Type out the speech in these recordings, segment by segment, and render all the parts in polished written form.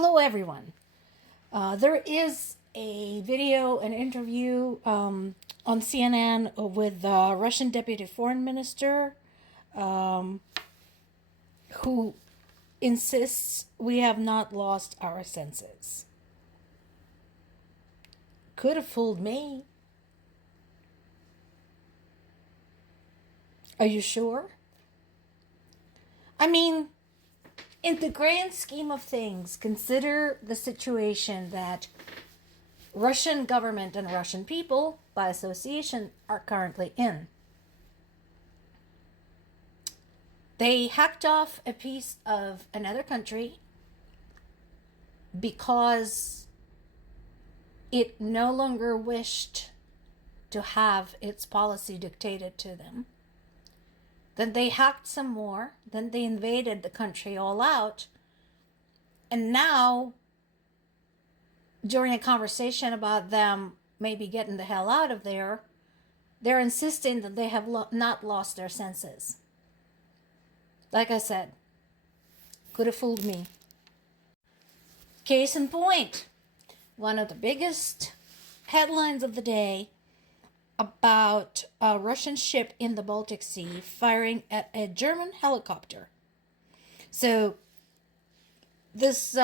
Hello, everyone. There is a video, an interview on CNN with the Russian Deputy Foreign Minister who insists we have not lost our senses. Could have fooled me. Are you sure? I mean, in the grand scheme of things, consider the situation that Russian government and Russian people, by association, are currently in. They hacked off a piece of another country because it no longer wished to have its policy dictated to them. Then they hacked some more. Then they invaded the country all out. And now, during a conversation about them maybe getting the hell out of there, they're insisting that they have not lost their senses. Like I said, could have fooled me. Case in point, one of the biggest headlines of the day about a Russian ship in the Baltic Sea firing at a German helicopter. So this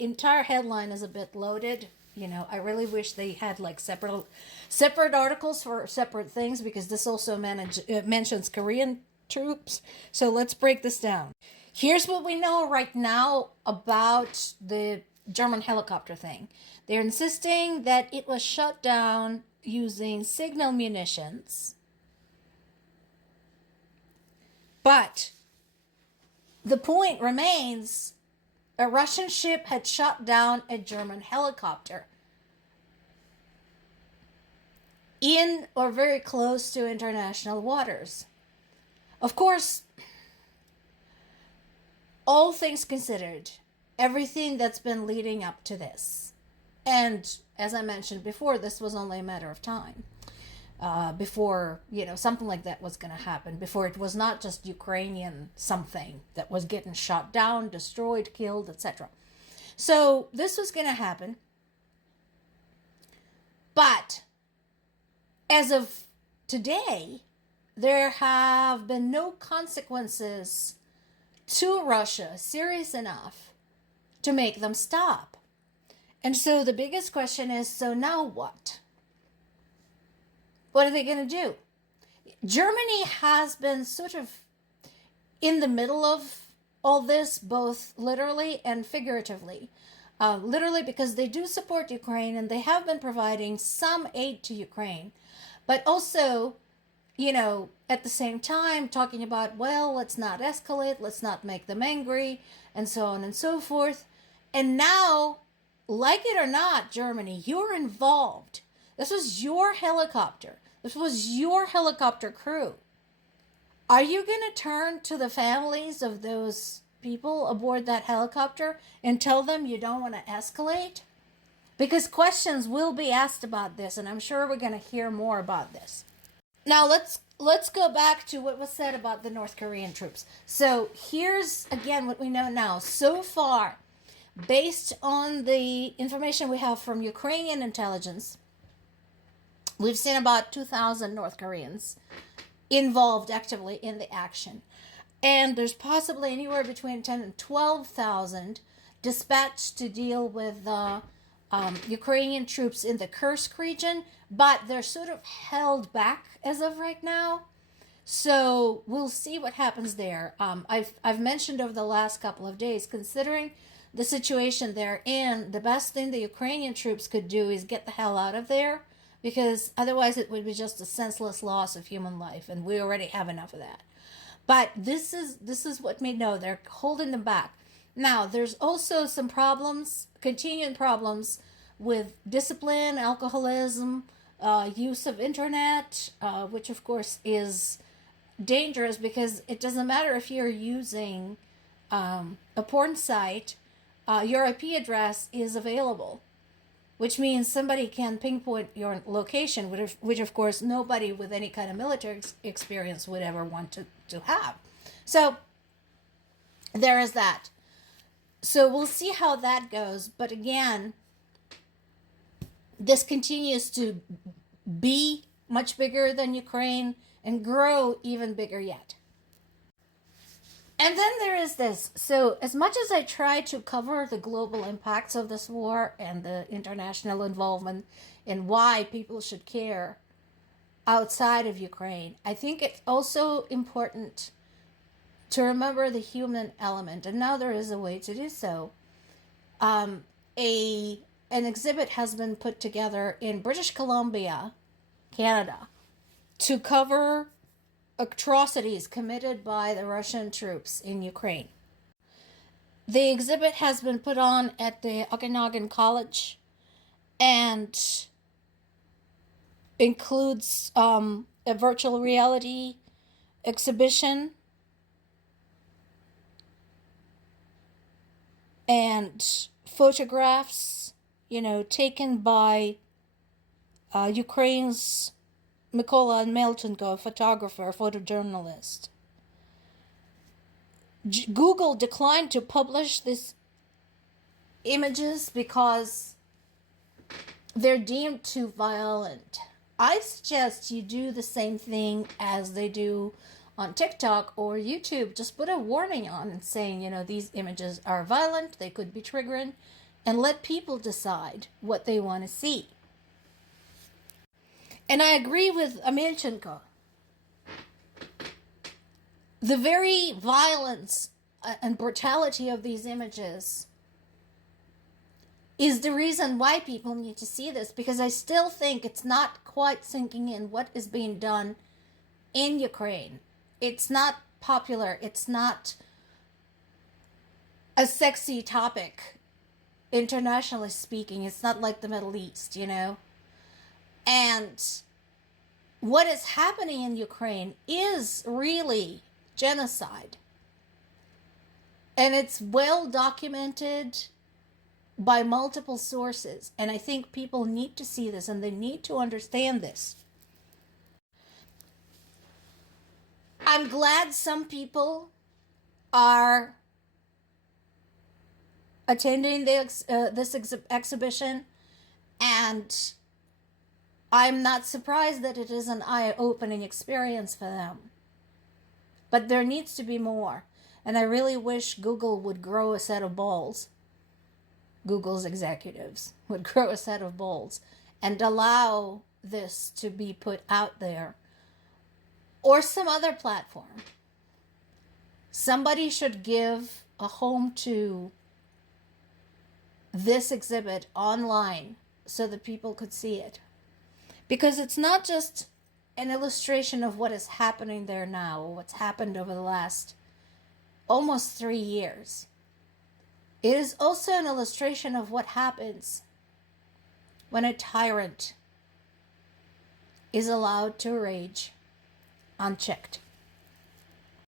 entire headline is a bit loaded. You know, I really wish they had like separate articles for separate things, because this also mentions Korean troops. So let's break this down. Here's what we know right now about the German helicopter thing. They're insisting that it was shot down using signal munitions. But the point remains, a Russian ship had shot down a German helicopter in or very close to international waters. Of course, all things considered, everything that's been leading up to this, and as I mentioned before, this was only a matter of time before, something like that was going to happen, before it was not just Ukrainian something that was getting shot down, destroyed, killed, etc. So this was going to happen. But as of today, there have been no consequences to Russia serious enough to make them stop. And so the biggest question is, so now what? What are they going to do? Germany has been sort of in the middle of all this, both literally and figuratively. Literally because they do support Ukraine and they have been providing some aid to Ukraine. But also, at the same time talking about, well, let's not escalate, let's not make them angry, and so on and so forth. And now, like it or not, Germany, you're involved. This was your helicopter. This was your helicopter crew. Are you going to turn to the families of those people aboard that helicopter and tell them you don't want to escalate? Because questions will be asked about this, and I'm sure we're going to hear more about this. Now, let's go back to what was said about the North Korean troops. So here's, again, what we know now. So far, based on the information we have from Ukrainian intelligence, we've seen about 2,000 North Koreans involved actively in the action. And there's possibly anywhere between 10 and 12,000 dispatched to deal with the Ukrainian troops in the Kursk region, but they're sort of held back as of right now. So we'll see what happens there. I've mentioned over the last couple of days, considering the situation they're in, the best thing the Ukrainian troops could do is get the hell out of there, because otherwise it would be just a senseless loss of human life, and we already have enough of that. But this is what we know. They're holding them back. Now, there's also some problems, continuing problems with discipline, alcoholism, use of internet, which of course is dangerous, because it doesn't matter if you're using a porn site, your IP address is available, which means somebody can pinpoint your location, which of course nobody with any kind of military experience would ever want to have. So there is that. So we'll see how that goes. But again, this continues to be much bigger than Ukraine and grow even bigger yet. And then there is this. So, as much as I try to cover the global impacts of this war and the international involvement and why people should care outside of Ukraine, I think it's also important to remember the human element. And now there is a way to do so. An exhibit has been put together in British Columbia, Canada, to cover atrocities committed by the Russian troops in Ukraine. The exhibit has been put on at the Okanagan College and includes a virtual reality exhibition and photographs, taken by Ukraine's Mykola Melchenko, photographer, photojournalist. Google declined to publish these images because they're deemed too violent. I suggest you do the same thing as they do on TikTok or YouTube. Just put a warning on and saying, these images are violent, they could be triggering, and let people decide what they want to see. And I agree with Amelchenko. The very violence and brutality of these images is the reason why people need to see this, because I still think it's not quite sinking in what is being done in Ukraine. It's not popular. It's not a sexy topic, internationally speaking. It's not like the Middle East, And what is happening in Ukraine is really genocide. And it's well documented by multiple sources. And I think people need to see this and they need to understand this. I'm glad some people are attending this exhibition, and I'm not surprised that it is an eye-opening experience for them. But there needs to be more. And I really wish Google would grow a set of balls. Google's executives would grow a set of balls and allow this to be put out there. Or some other platform. Somebody should give a home to this exhibit online so that people could see it. Because it's not just an illustration of what is happening there now, or what's happened over the last almost 3 years. It is also an illustration of what happens when a tyrant is allowed to rage unchecked.